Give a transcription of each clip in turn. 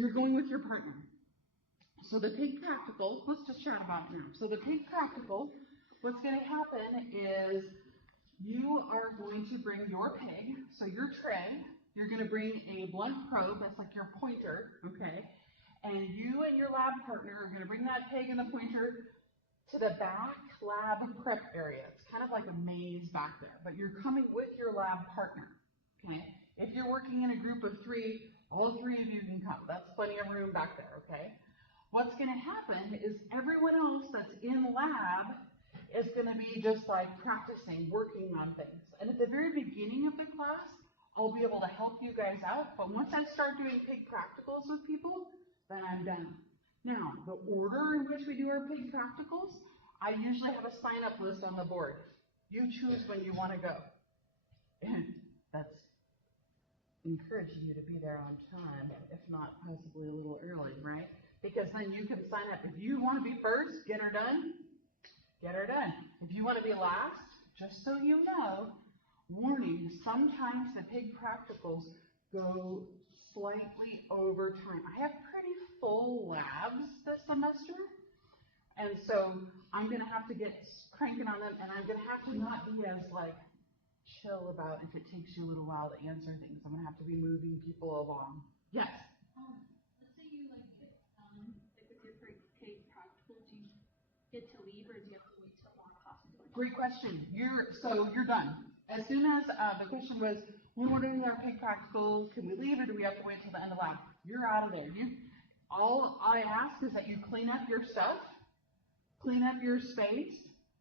you're going with your partner. So the pig practical, let's just chat about it now. So the pig practical, what's going to happen is you are going to bring your pig, so your tray, you're going to bring a blunt probe, that's like your pointer, okay? And you and your lab partner are going to bring that pig and the pointer to the back lab prep area. It's kind of like a maze back there, but you're coming with your lab partner, okay? If you're working in a group of 3, all 3 of you can come. That's plenty of room back there, okay? What's going to happen is everyone else that's in lab is going to be just like practicing, working on things. And at the very beginning of the class, I'll be able to help you guys out. But once I start doing pig practicals with people, then I'm done. Now, the order in which we do our pig practicals, I usually have a sign-up list on the board. You choose when you want to go. And that's encouraging you to be there on time, if not possibly a little early, right? Because then you can sign up. If you want to be first, get her done. Get her done. If you want to be last, just so you know, warning, sometimes the pig practicals go slightly over time. I have pretty full labs this semester, and so I'm going to have to get cranking on them, and I'm going to have to not be as like chill about if it takes you a little while to answer things. I'm going to have to be moving people along. Yes? Let's say you like with your pig practical, do you get to leave, or do you have to wait till 1 o'clock? Great question. You're done. As soon as the question was, when we're doing our pig practical, can we leave or do we have to wait till the end of lab? You're out of there. All I ask is that you clean up your stuff, clean up your space.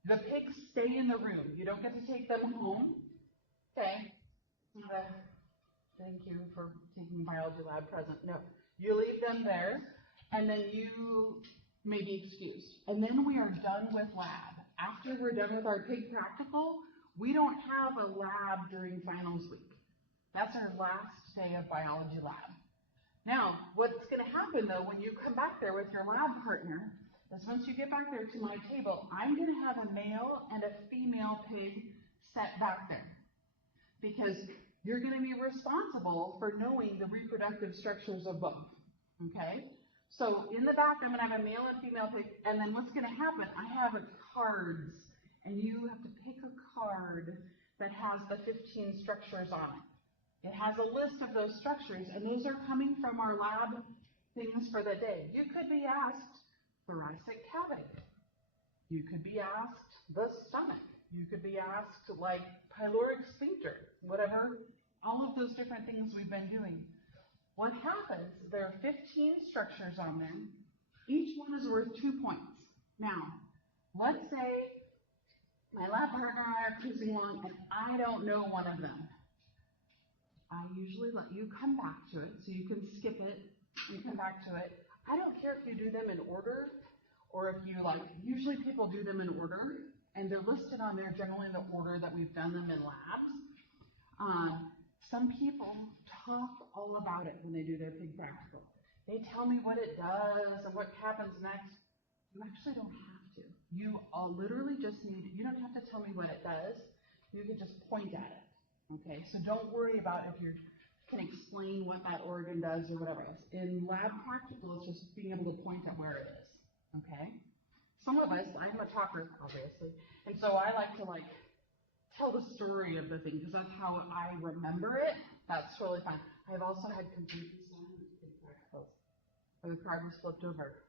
The pigs stay in the room. You don't get to take them home. Okay? Thank you for taking biology lab present. No, you leave them there, and then you may be excused. And then we are done with lab. After we're done with our pig practical, we don't have a lab during finals week. That's our last day of biology lab. Now, what's going to happen though when you come back there with your lab partner is once you get back there to my table, I'm going to have a male and a female pig set back there. Because you're going to be responsible for knowing the reproductive structures of both. Okay? So in the back, I'm going to have a male and female pig, and then what's going to happen, I have cards, and you have to pick a card that has the 15 structures on it. It has a list of those structures, and those are coming from our lab things for the day. You could be asked thoracic cavity. You could be asked the stomach. You could be asked like pyloric sphincter, whatever, all of those different things we've been doing. What happens, there are 15 structures on them. Each one is worth 2 points. Now, let's say my lab partner and I are cruising along and I don't know one of them. I usually let you come back to it, so you can skip it, you come back to it. I don't care if you do them in order, or if you usually people do them in order, and they're listed on there generally in the order that we've done them in labs. Some people talk all about it when they do their pig practical. They tell me what it does and what happens next. You actually don't have to. You literally just you don't have to tell me what it does. You can just point at it. Okay, so don't worry about if you can explain what that organ does or whatever else. In lab practical, it's just being able to point at where it is. Okay? Some of us, I'm a talker, obviously, and so I like to tell the story of the thing, because that's how I remember it. That's really fun. I've also had completely silent pig practicals, where the card was flipped over,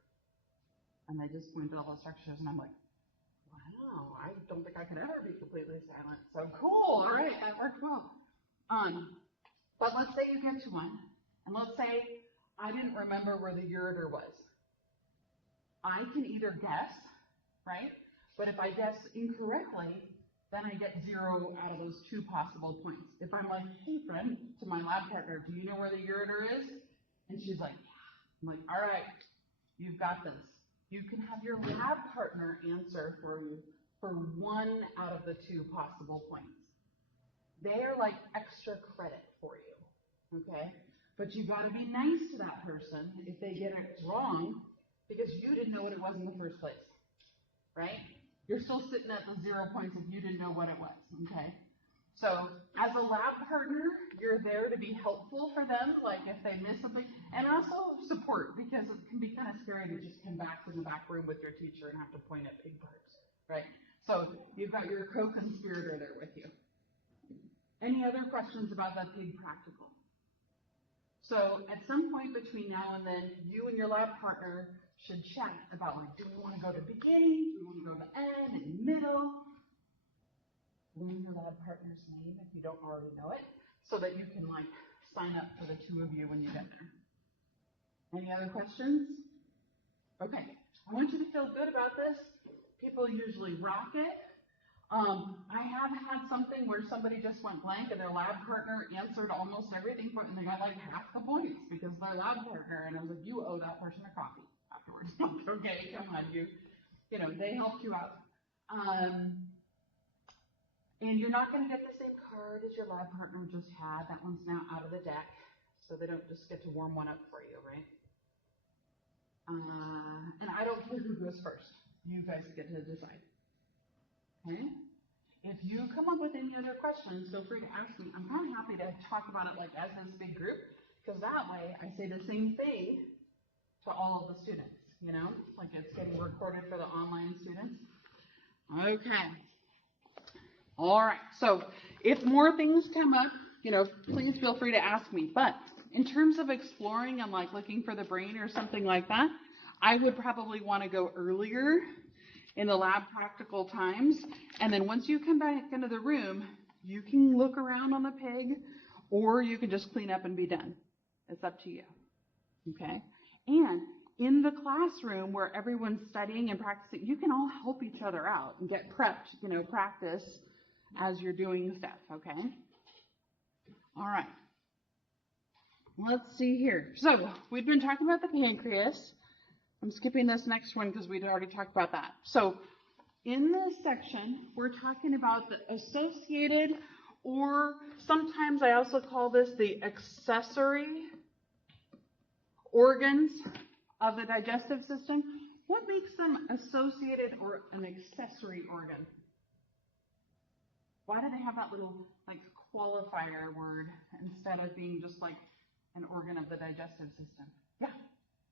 and they just pointed all the structures, and I'm like, wow, I don't think I could ever be completely silent. So cool, all right, that worked well. But let's say you get to one, and let's say I didn't remember where the ureter was. I can either guess, right? But if I guess incorrectly, then I get 0 out of those 2 possible points. If I'm like, hey friend, to my lab partner, do you know where the ureter is? And she's like, yeah. I'm like, all right, you've got this. You can have your lab partner answer for you for 1 out of the 2 possible points. They are like extra credit for you, okay? But you got to be nice to that person if they get it wrong, because you didn't know what it was in the first place, right? You're still sitting at the 0 points if you didn't know what it was, okay? So as a lab partner, you're there to be helpful for them, like if they miss something, and also support support, because it can be kind of scary to just come back to the back room with your teacher and have to point at pig parts, right? So you've got your co-conspirator there with you. Any other questions about that pig practical? So at some point between now and then, you and your lab partner should chat about, like, do we want to go to beginning? Do we want to go to end and middle? Learn your lab partner's name if you don't already know it, so that you can, like, sign up for the two of you when you get there. Any other questions? Okay, I want you to feel good about this. People usually rock it. I have had something where somebody just went blank and their lab partner answered almost everything, and they got like half the points because their lab partner, and I was like, you owe that person a coffee afterwards. Like, okay, come on, you know, they helped you out. And you're not going to get the same card as your lab partner just had. That one's now out of the deck, so they don't just get to warm one up for you, right? And I don't care who goes first. You guys get to decide. Okay? If you come up with any other questions, feel free to ask me. I'm kind of happy to talk about it like as this big group, because that way I say the same thing to all of the students, you know? Like it's getting recorded for the online students. Okay. All right. So if more things come up, you know, please feel free to ask me. But in terms of exploring and like looking for the brain or something like that, I would probably want to go earlier in the lab practical times. And then once you come back into the room, you can look around on the pig, or you can just clean up and be done. It's up to you. Okay? And in the classroom where everyone's studying and practicing, you can all help each other out and get prepped, you know, practice as you're doing stuff, okay? All right. Let's see here. So we've been talking about the pancreas. I'm skipping this next one because we'd already talked about that. So in this section, we're talking about the associated, or sometimes I also call this the accessory organs of the digestive system. What makes them associated or an accessory organ? Why do they have that little like qualifier word instead of being just like an organ of the digestive system? Yeah.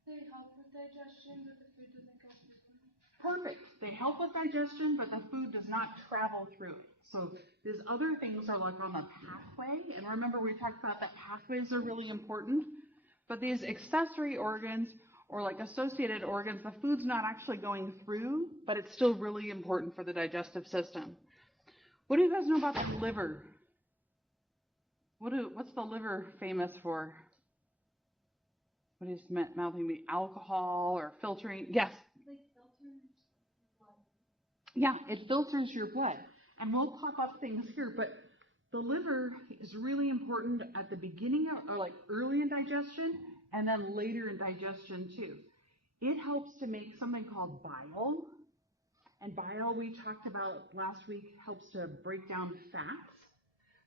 They help with digestion, but the food doesn't go through them. Perfect. They help with digestion, but the food does not travel through it. So these other things are like on the pathway. And remember, we talked about that pathways are really important. But these accessory organs or like associated organs, the food's not actually going through, but it's still really important for the digestive system. What do you guys know about the liver? What's the liver famous for? What is mouthing me? Alcohol or filtering? Yes. Like filters blood. Yeah, it filters your blood. And we'll talk about things here, but the liver is really important at the beginning or like early in digestion and then later in digestion too. It helps to make something called bile. And bile, we talked about last week, helps to break down fats.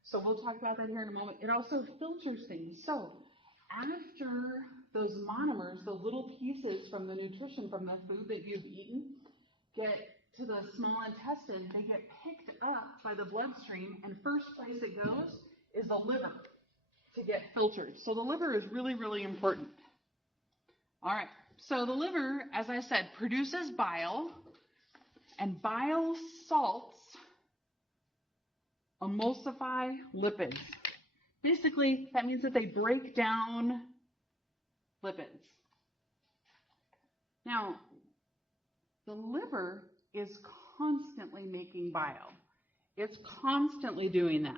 So we'll talk about that here in a moment. It also filters things. So after those monomers, those little pieces from the nutrition from the food that you've eaten, get to the small intestine, they get picked up by the bloodstream, and first place it goes is the liver to get filtered. So the liver is really, really important. All right. So the liver, as I said, produces bile, and bile salts emulsify lipids. Basically, that means that they break down lipids. Now, the liver is constantly making bile. It's constantly doing that.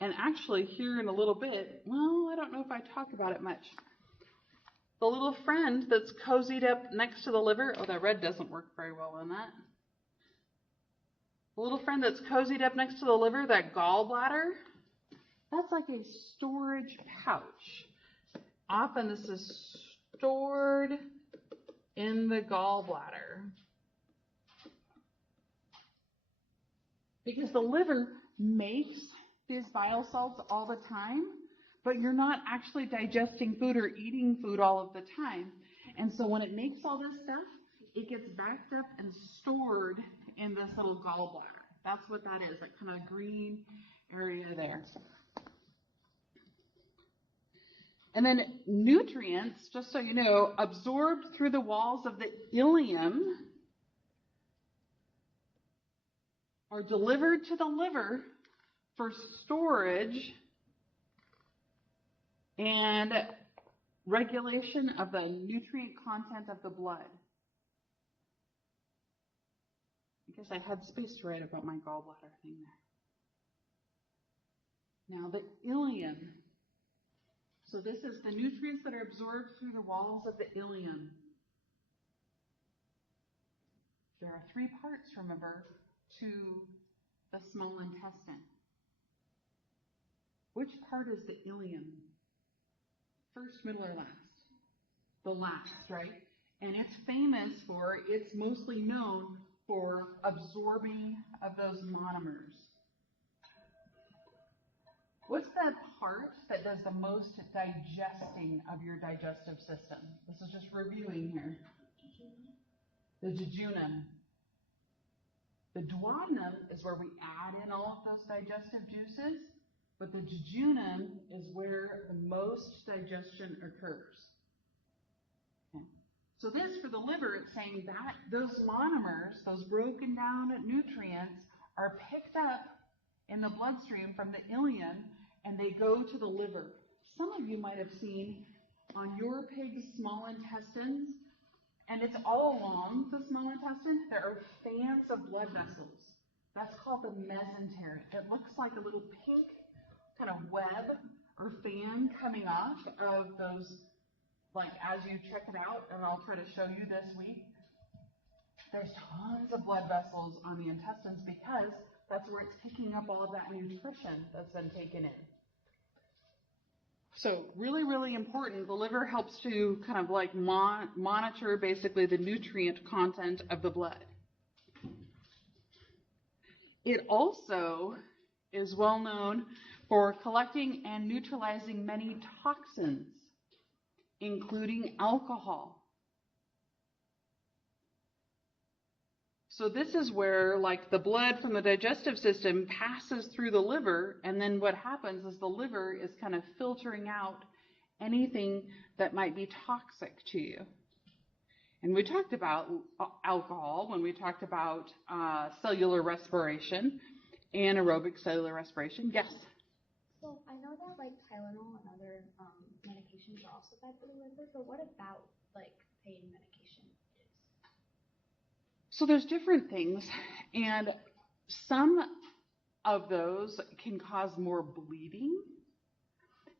And actually, here in a little bit, well, I don't know if I talk about it much. The little friend that's cozied up next to the liver, oh, that red doesn't work very well on that. The little friend that's cozied up next to the liver, that gallbladder, that's like a storage pouch. Often this is stored in the gallbladder. Because the liver makes these bile salts all the time, but you're not actually digesting food or eating food all of the time. And so when it makes all this stuff, it gets backed up and stored in this little gallbladder. That's what that is, that kind of green area there. And then nutrients, just so you know, absorbed through the walls of the ileum are delivered to the liver for storage and regulation of the nutrient content of the blood. I guess I had space to write about my gallbladder thing there. Now the ileum. So this is the nutrients that are absorbed through the walls of the ileum. There are 3 parts, remember, to the small intestine. Which part is the ileum? First, middle, or last? The last, right? And it's mostly known for absorbing of those monomers. What's the part that does the most digesting of your digestive system? This is just reviewing here. The jejunum. The duodenum is where we add in all of those digestive juices, but the jejunum is where the most digestion occurs. Okay. So this, for the liver, it's saying that those monomers, those broken down nutrients, are picked up in the bloodstream from the ileum, and they go to the liver. Some of you might have seen on your pig's small intestines, and it's all along the small intestine, there are fans of blood vessels. That's called the mesentery. It looks like a little pink kind of web or fan coming off of those, like as you check it out, and I'll try to show you this week. There's tons of blood vessels on the intestines because that's where it's picking up all of that nutrition that's been taken in. So really, really important. The liver helps to kind of like monitor basically the nutrient content of the blood. It also is well known for collecting and neutralizing many toxins, including alcohol. So this is where, like, the blood from the digestive system passes through the liver, and then what happens is the liver is kind of filtering out anything that might be toxic to you. And we talked about alcohol when we talked about cellular respiration, anaerobic cellular respiration. Yes? So I know that like Tylenol and other medications are also bad for the liver, but what about like pain medication? So there's different things, and some of those can cause more bleeding.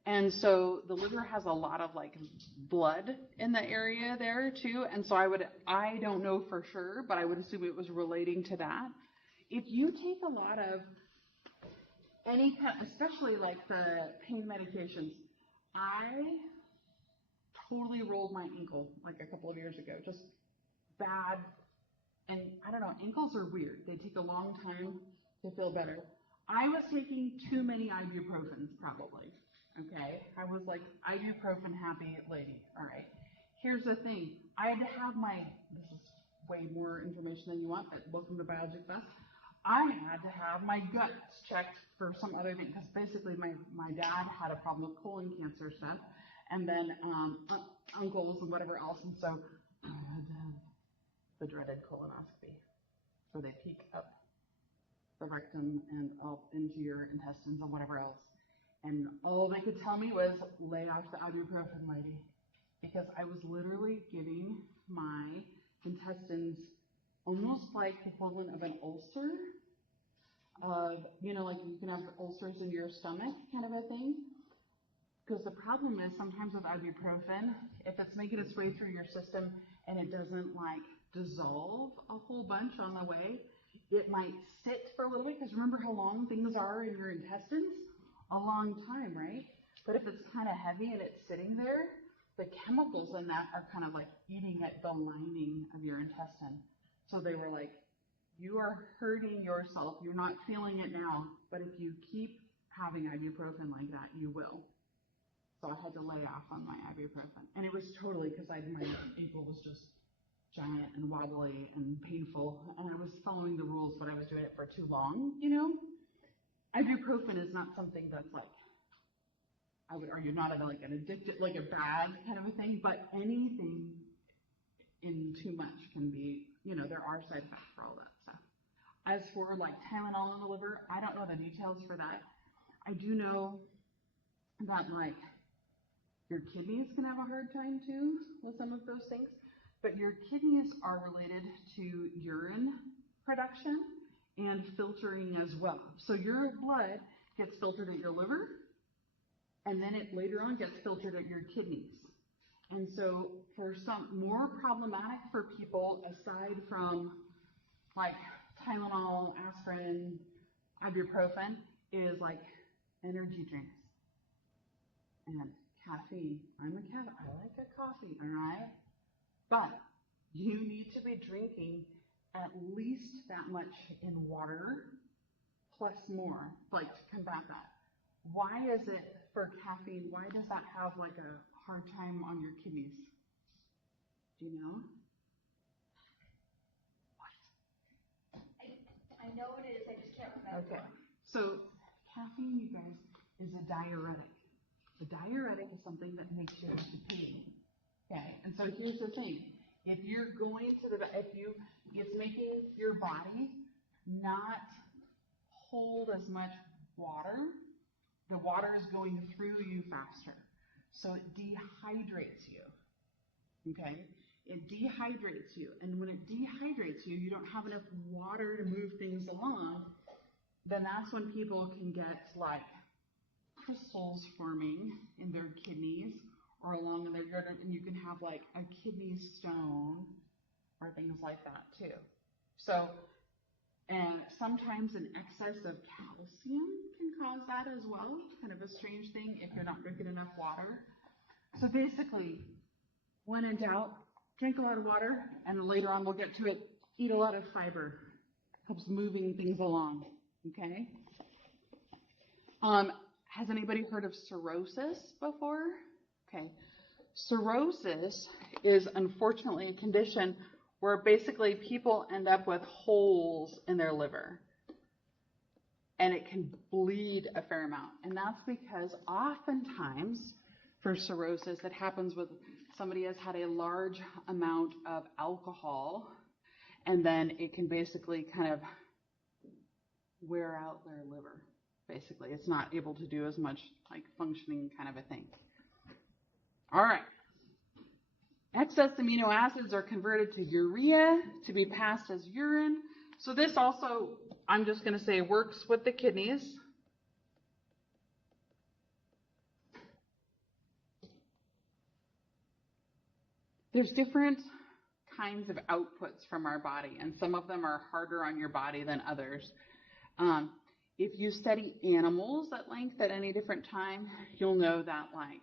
And so the liver has a lot of like blood in the area there too. And so I don't know for sure, but I would assume it was relating to that. If you take a lot of any kind, especially like the pain medications, I totally rolled my ankle like a couple of years ago, just bad. And I don't know, ankles are weird. They take a long time to feel better. I was taking too many ibuprofens, probably. Okay? I was like, ibuprofen happy lady. All right. Here's the thing. I had to have this is way more information than you want, but welcome to Biology Class. I had to have my guts checked for some other thing, because basically my dad had a problem with colon cancer stuff, and then uncles and whatever else, and so I had to have the dreaded colonoscopy, where they peek up the rectum and up into your intestines and whatever else. And all they could tell me was, lay off the ibuprofen, lady. Because I was literally giving my intestines almost like the equivalent of an ulcer. Like you can have ulcers in your stomach kind of a thing. Because the problem is sometimes with ibuprofen, if it's making its way through your system and it doesn't like dissolve a whole bunch on the way, it might sit for a little bit, because remember how long things are in your intestines? A long time, right? But if it's kind of heavy and it's sitting there, the chemicals in that are kind of like eating at the lining of your intestine. So they were like, you are hurting yourself. You're not feeling it now, but if you keep having ibuprofen like that, you will. So I had to lay off on my ibuprofen. And it was totally because my ankle was just giant and wobbly and painful, and I was following the rules, but I was doing it for too long, Ibuprofen is not something that's like, I would argue not like an addicted, like a bad kind of a thing, but anything in too much can be, there are side effects for all that stuff. As for like Tylenol in the liver, I don't know the details for that. I do know that like your kidneys can have a hard time too with some of those things, but your kidneys are related to urine production and filtering as well. So your blood gets filtered at your liver, and then it later on gets filtered at your kidneys. And so for some more problematic for people, aside from like Tylenol, aspirin, ibuprofen, is like energy drinks and caffeine. I like a coffee, all right? But you need to be drinking at least that much in water, plus more, like to combat that. Why is it for caffeine, why does that have like a hard time on your kidneys? Do you know? What? I know it is, I just can't remember. Okay. So caffeine, you guys, is a diuretic. A diuretic is something that makes you pee. Okay, and so here's the thing. If you're going to it's making your body not hold as much water. The water is going through you faster. So it dehydrates you. Okay? It dehydrates you. And when it dehydrates you, you don't have enough water to move things along. Then that's when people can get like crystals forming in their kidneys or along in their urine, and you can have like a kidney stone or things like that too. So, and sometimes an excess of calcium can cause that as well. Kind of a strange thing if you're not drinking enough water. So basically, when in doubt, drink a lot of water, and later on we'll get to it, eat a lot of fiber. Helps moving things along, okay? Has anybody heard of cirrhosis before? Okay. Cirrhosis is unfortunately a condition where basically people end up with holes in their liver. And it can bleed a fair amount. And that's because oftentimes for cirrhosis, it happens with somebody has had a large amount of alcohol, and then it can basically kind of wear out their liver. Basically, it's not able to do as much like functioning kind of a thing. All right. Excess amino acids are converted to urea to be passed as urine. So this also, I'm just going to say, works with the kidneys. There's different kinds of outputs from our body, and some of them are harder on your body than others. If you study animals at length at any different time, you'll know that like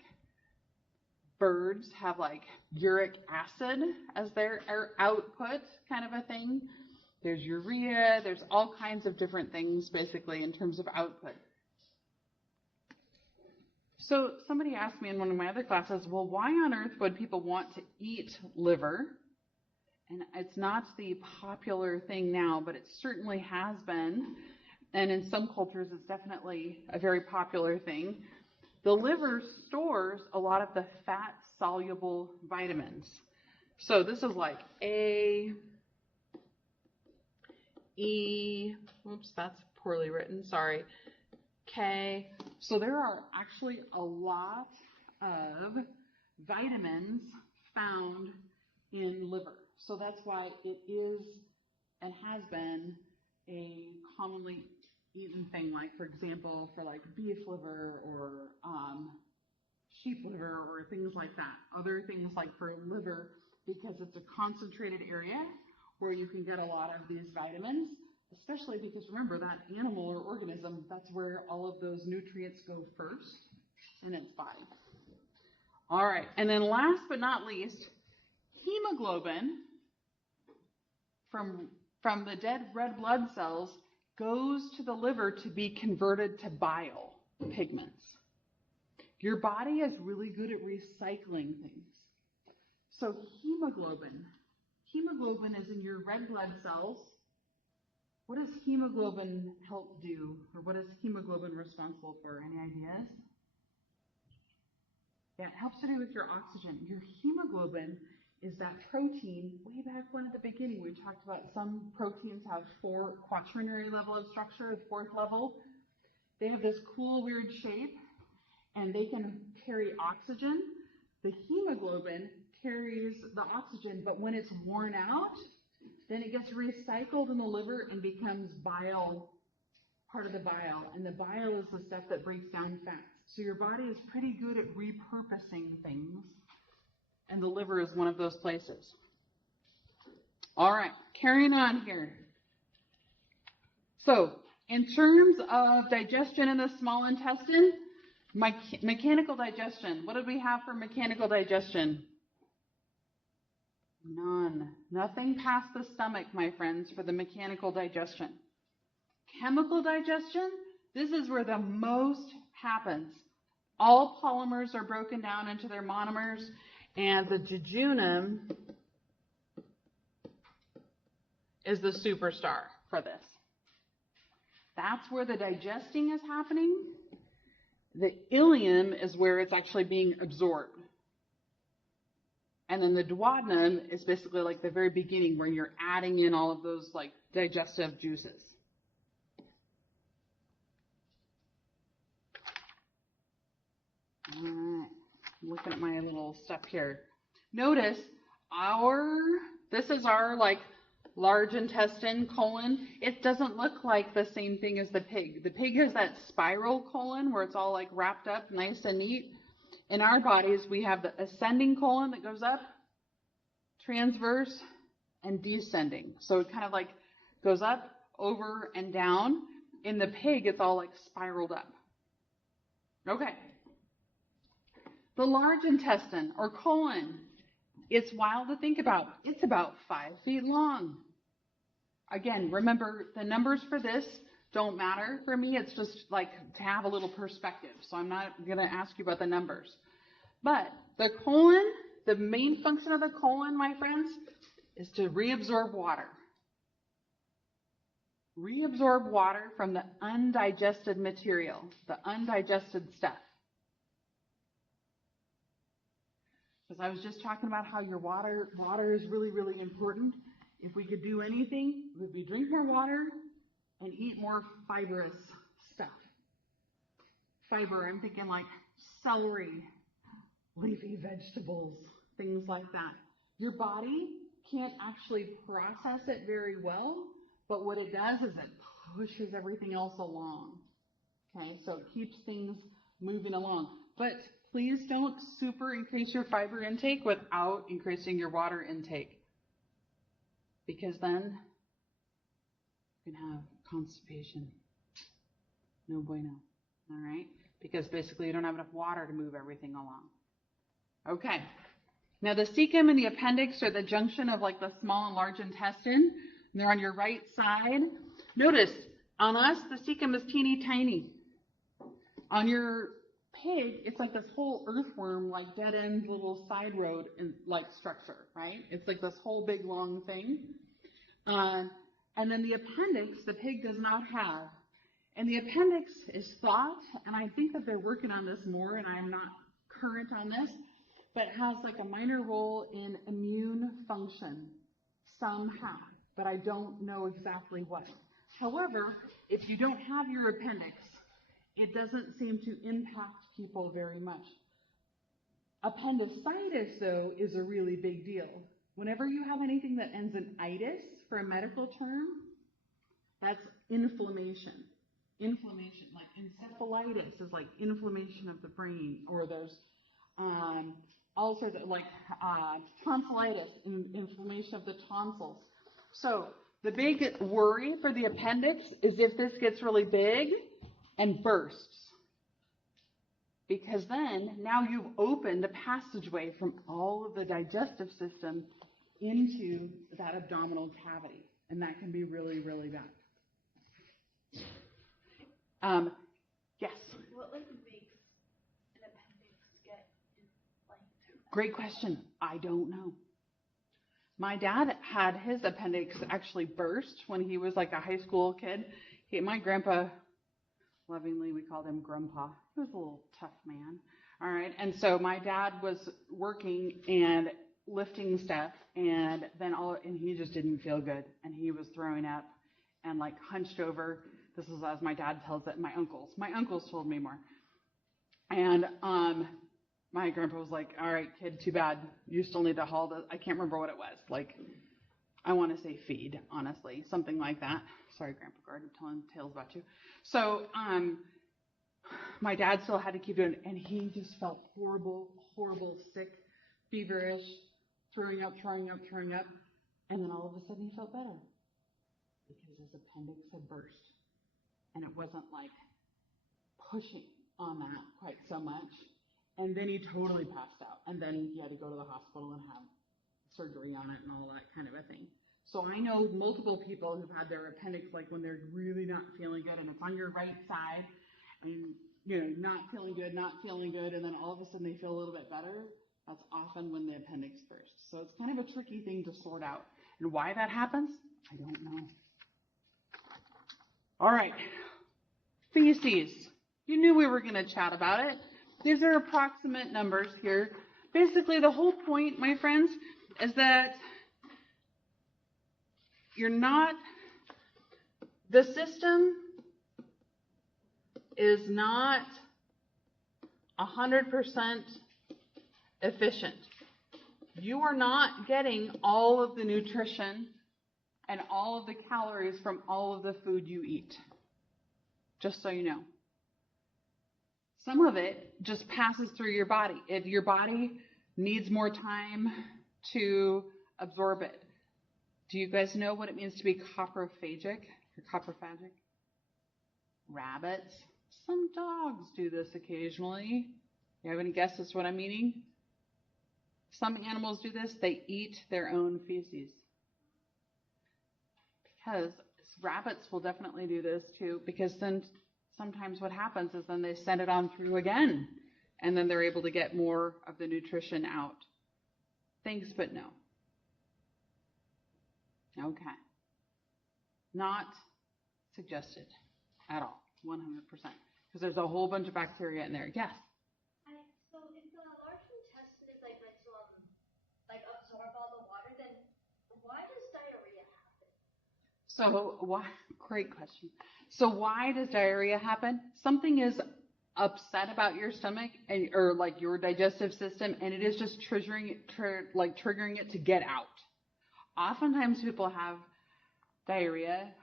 birds have like uric acid as their output kind of a thing. There's urea, there's all kinds of different things basically in terms of output. So somebody asked me in one of my other classes, well, why on earth would people want to eat liver? And it's not the popular thing now, but it certainly has been. And in some cultures, it's definitely a very popular thing. The liver stores a lot of the fat-soluble vitamins. So this is like A, E, oops, that's poorly written, sorry, K. So there are actually a lot of vitamins found in liver. So that's why it is and has been a commonly eaten thing, like for example, for like beef liver or sheep liver or things like that. Other things like for liver, because it's a concentrated area where you can get a lot of these vitamins, especially because remember that animal or organism, that's where all of those nutrients go first in its body. All right, and then last but not least, hemoglobin from the dead red blood cells goes to the liver to be converted to bile pigments. Your body is really good at recycling things. So hemoglobin is in your red blood cells. What does hemoglobin help do? Or what is hemoglobin responsible for? Any ideas? Yeah, it helps to do with your oxygen. Your hemoglobin is that protein. Way back when at the beginning, we talked about some proteins have four quaternary level of structure, the fourth level. They have this cool, weird shape, and they can carry oxygen. The hemoglobin carries the oxygen, but when it's worn out, then it gets recycled in the liver and becomes bile, part of the bile. And the bile is the stuff that breaks down fats. So your body is pretty good at repurposing things, and the liver is one of those places. All right, carrying on here. So, in terms of digestion in the small intestine, mechanical digestion. What did we have for mechanical digestion? None. Nothing past the stomach, my friends, for the mechanical digestion. Chemical digestion, this is where the most happens. All polymers are broken down into their monomers, and the jejunum is the superstar for this. That's where the digesting is happening. The ileum is where it's actually being absorbed. And then the duodenum is basically like the very beginning where you're adding in all of those like digestive juices. All right, looking at my little stuff here. Notice this is our like large intestine, colon. It doesn't look like the same thing as the pig. The pig has that spiral colon where it's all like wrapped up nice and neat. In our bodies, we have the ascending colon that goes up, transverse, and descending. So it kind of like goes up, over, and down. In the pig, it's all like spiraled up. Okay. The large intestine, or colon, it's wild to think about. It's about 5 feet long. Again, remember, the numbers for this don't matter for me. It's just like to have a little perspective. So I'm not going to ask you about the numbers. But the colon, the main function of the colon, my friends, is to reabsorb water. Reabsorb water from the undigested material, the undigested stuff. Because I was just talking about how your water is really, really important. If we could do anything, it would be drink more water and eat more fibrous stuff. Fiber, I'm thinking like celery, leafy vegetables, things like that. Your body can't actually process it very well, but what it does is it pushes everything else along. Okay, so it keeps things moving along. But please don't super increase your fiber intake without increasing your water intake, because then you can have constipation. No bueno. All right? Because basically you don't have enough water to move everything along. Okay. Now the cecum and the appendix are the junction of like the small and large intestine. And they're on your right side. Notice, on us, the cecum is teeny tiny. On your pig, it's like this whole earthworm, like dead end little side road in like structure, right? It's like this whole big long thing. And then the appendix, the pig does not have. And the appendix is thought, and I think that they're working on this more, and I'm not current on this, but it has like a minor role in immune function somehow, but I don't know exactly what. However, if you don't have your appendix, it doesn't seem to impact people very much. Appendicitis, though, is a really big deal. Whenever you have anything that ends in itis, for a medical term, that's inflammation. Inflammation, like encephalitis is like inflammation of the brain, or there's all sorts of like tonsillitis, inflammation of the tonsils. So the big worry for the appendix is if this gets really big and bursts. Because then, now you've opened a passageway from all of the digestive system into that abdominal cavity. And that can be really, really bad. Yes? What like makes an appendix get inflamed? Great question. I don't know. My dad had his appendix actually burst when he was like a high school kid. My grandpa, lovingly we called him Grandpa. He was a little tough man. All right. And so my dad was working and lifting stuff, and and he just didn't feel good, and he was throwing up and like hunched over. This is as my dad tells it. My uncles told me more. And my grandpa was like, "All right, kid, too bad. You still need to haul the." I can't remember what it was. Like, I want to say feed, honestly, something like that. Sorry, Grandpa Guard, I'm telling tales about you. So, my dad still had to keep doing it, and he just felt horrible, sick, feverish, throwing up, and then all of a sudden he felt better because his appendix had burst, and it wasn't like pushing on that quite so much, and then he totally passed out, and then he had to go to the hospital and have surgery on it and all that kind of a thing. So I know multiple people who've had their appendix, like when they're really not feeling good, and it's on your right side, and not feeling good, and then all of a sudden they feel a little bit better. That's often when the appendix bursts. So it's kind of a tricky thing to sort out. And why that happens, I don't know. All right. Feces. You knew we were going to chat about it. These are approximate numbers here. Basically, the whole point, my friends, is that the system is not 100% efficient. You are not getting all of the nutrition and all of the calories from all of the food you eat. Just so you know. Some of it just passes through your body. Your body needs more time to absorb it. Do you guys know what it means to be coprophagic or coprophagic? Rabbits. Some dogs do this occasionally. You have any guesses what I'm meaning? Some animals do this. They eat their own feces. Because rabbits will definitely do this too, because then sometimes what happens is then they send it on through again, and then they're able to get more of the nutrition out. Thanks, but no. Okay. Not suggested at all, 100%. Because there's a whole bunch of bacteria in there. Yes? So if the large intestine is like meant to absorb all the water, then why does diarrhea happen? So why? Great question. So why does diarrhea happen? Something is upset about your stomach or like your digestive system, and it is just triggering it to get out. Oftentimes people have diarrhea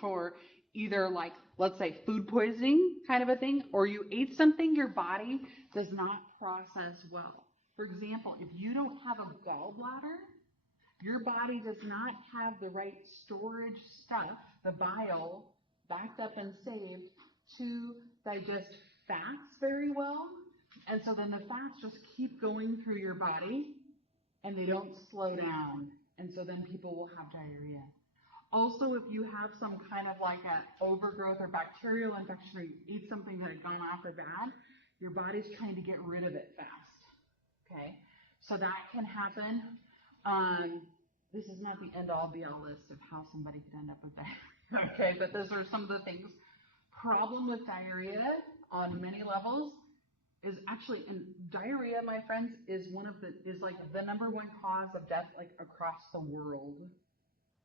for either like, let's say, food poisoning kind of a thing, or you ate something your body does not process well. For example, if you don't have a gallbladder, your body does not have the right storage stuff, the bile, backed up and saved to digest fats very well. And so then the fats just keep going through your body and they don't slow down. And so then people will have diarrhea. Also, if you have some kind of like an overgrowth or bacterial infection, or you eat something that had gone off or bad, your body's trying to get rid of it fast. Okay? So that can happen. This is not the end-all be-all list of how somebody could end up with diarrhea. Okay, but those are some of the things. Problem with diarrhea on many levels is actually, and diarrhea, my friends, is like the number one cause of death, like across the world.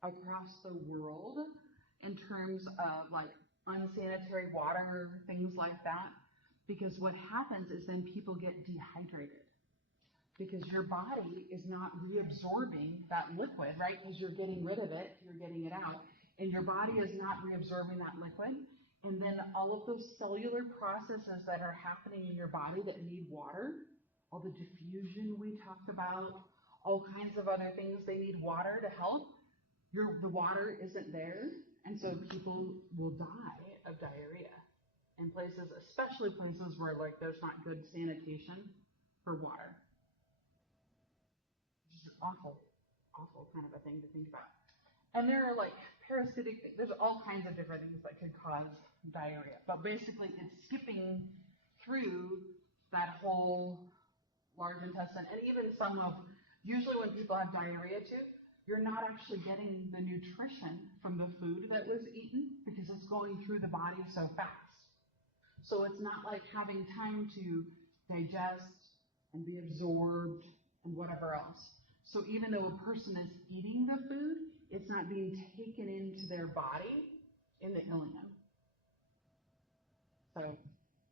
Across the world, in terms of like unsanitary water, things like that. Because what happens is then people get dehydrated. Because your body is not reabsorbing that liquid, right? Because you're getting rid of it, you're getting it out, and your body is not reabsorbing that liquid. And then all of those cellular processes that are happening in your body that need water, all the diffusion we talked about, all kinds of other things they need water to help. The water isn't there, and so people will die of diarrhea in places, especially places where like there's not good sanitation for water. It's awful kind of a thing to think about. And there are like parasitic things. There's all kinds of different things that could cause diarrhea, but basically it's skipping through that whole large intestine, and even usually when people have diarrhea too, you're not actually getting the nutrition from the food that was eaten because it's going through the body so fast. So it's not like having time to digest and be absorbed and whatever else. So even though a person is eating the food, it's not being taken into their body in the ileum. So,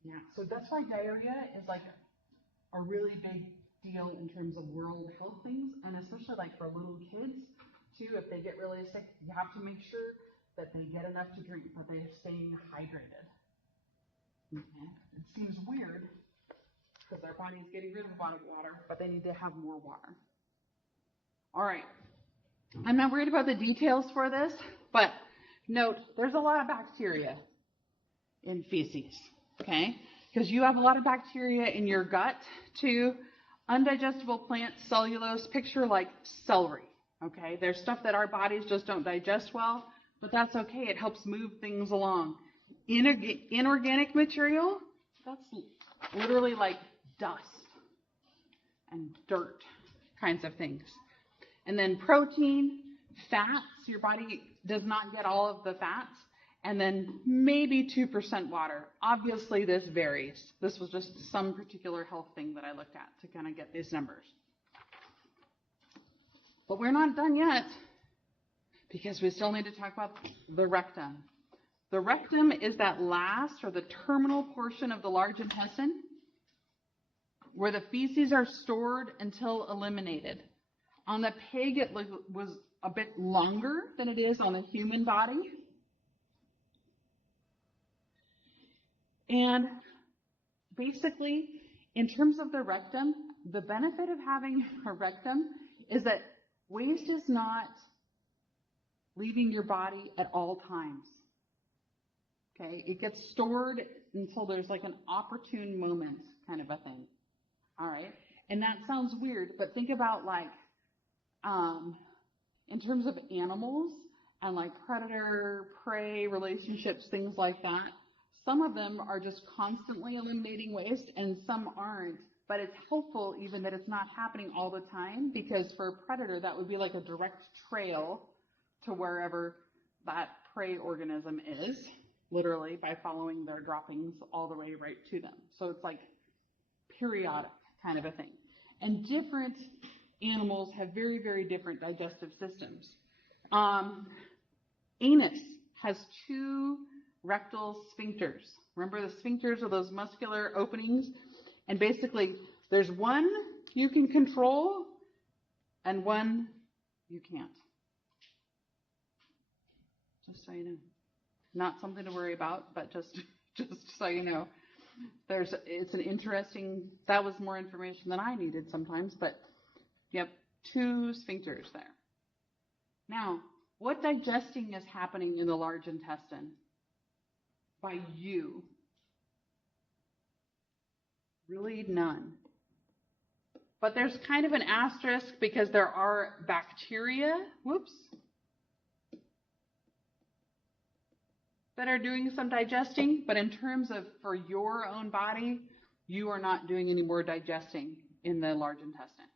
yeah. So that's why diarrhea is like a really big deal in terms of world health things, and especially like for little kids too. If they get really sick, you have to make sure that they get enough to drink, that they're staying hydrated. Okay. It seems weird because their body is getting rid of a lot of water, but they need to have more water. All right. I'm not worried about the details for this, but note there's a lot of bacteria in feces, okay? Because you have a lot of bacteria in your gut too. Undigestible plants, cellulose, picture like celery, okay? There's stuff that our bodies just don't digest well, but that's okay. It helps move things along. Inorganic material, that's literally like dust and dirt kinds of things. And then protein, fats, your body does not get all of the fats. And then maybe 2% water. Obviously, this varies. This was just some particular health thing that I looked at to kind of get these numbers. But we're not done yet because we still need to talk about the rectum. The rectum is that last or the terminal portion of the large intestine where the feces are stored until eliminated. On the pig, it was a bit longer than it is on the human body. And basically, in terms of the rectum, the benefit of having a rectum is that waste is not leaving your body at all times. Okay? It gets stored until there's like an opportune moment kind of a thing. All right? And that sounds weird, but think about like, in terms of animals and like predator-prey relationships, things like that. Some of them are just constantly eliminating waste and some aren't, but it's helpful even that it's not happening all the time because for a predator that would be like a direct trail to wherever that prey organism is, literally by following their droppings all the way right to them. So it's like periodic kind of a thing. And different animals have very, very different digestive systems. Anus has 2 rectal sphincters. Remember the sphincters are those muscular openings? And basically, there's one you can control and one you can't. Just so you know. Not something to worry about, but just so you know. It's an interesting, that was more information than I needed sometimes, but yep, 2 sphincters there. Now, what digesting is happening in the large intestine? By you? Really none. But there's kind of an asterisk because there are bacteria, that are doing some digesting, but in terms of for your own body, you are not doing any more digesting in the large intestine.